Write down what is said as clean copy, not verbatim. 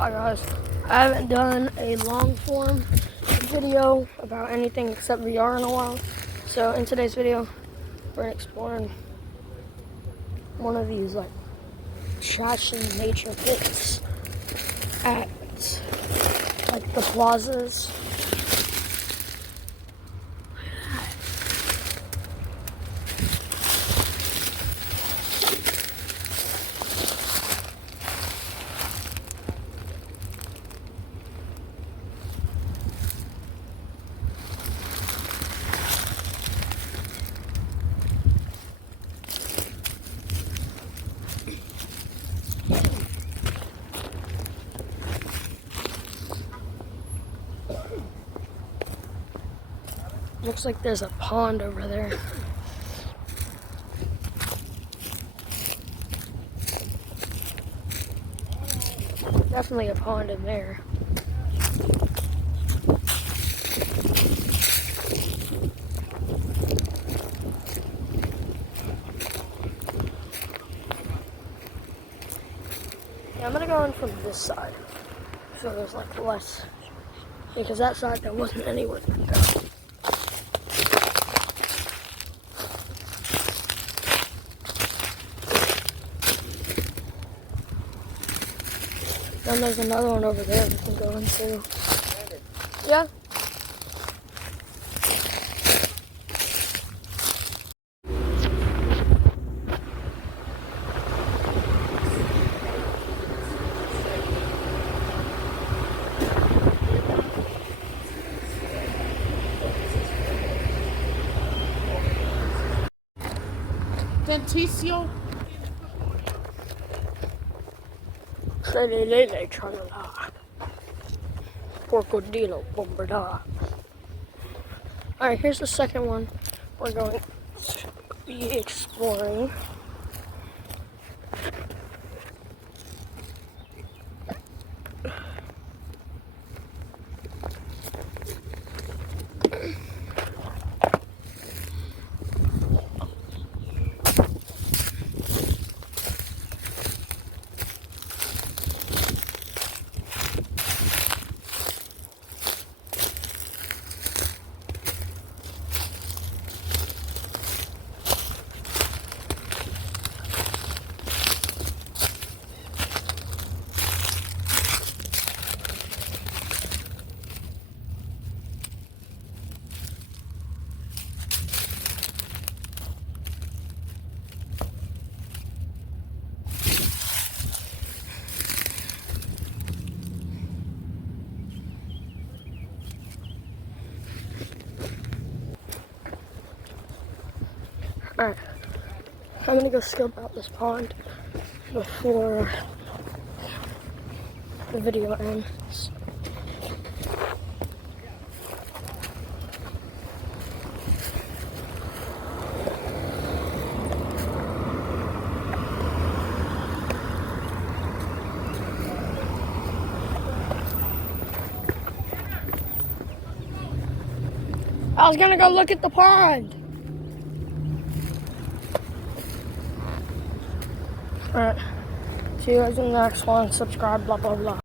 Hi guys, I haven't done a long form video about anything except VR in a while. So in today's video, we're exploring one of these like trashy nature pits at like the plazas. Looks like there's a pond over there. Definitely a pond in there. Yeah, I'm gonna go in from this side. So there's like less, because that side there wasn't anywhere to go. Then there's another one over there we can go into. Yeah. Denticio. Lele tralala. Porcodillo bombarda. Alright, here's the second one we're going to be exploring. Alright, I'm gonna go scope out this pond before the video ends. I was gonna go look at the pond. Alright, see you guys in the next one. Subscribe, blah, blah, blah.